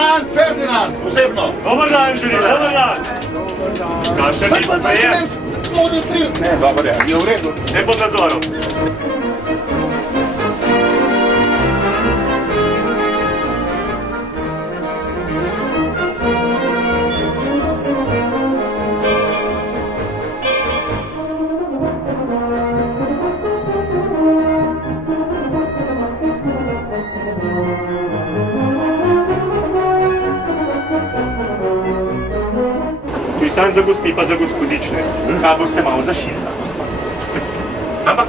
Franz Ferdinand, osebno. Dobar dan, Žurina, dobar dan. Naša mi sprejem. Ne, dobar je v redu. Vse pod nadzorom. Sam za gospi pa za gospodične. Kaj boste malo zašilila, gospod? Ampak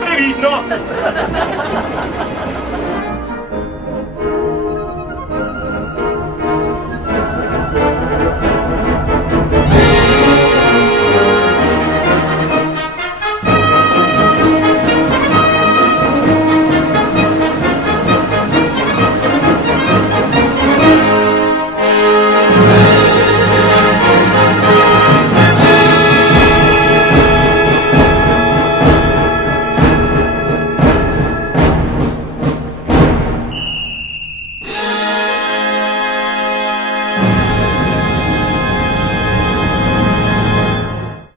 previdno!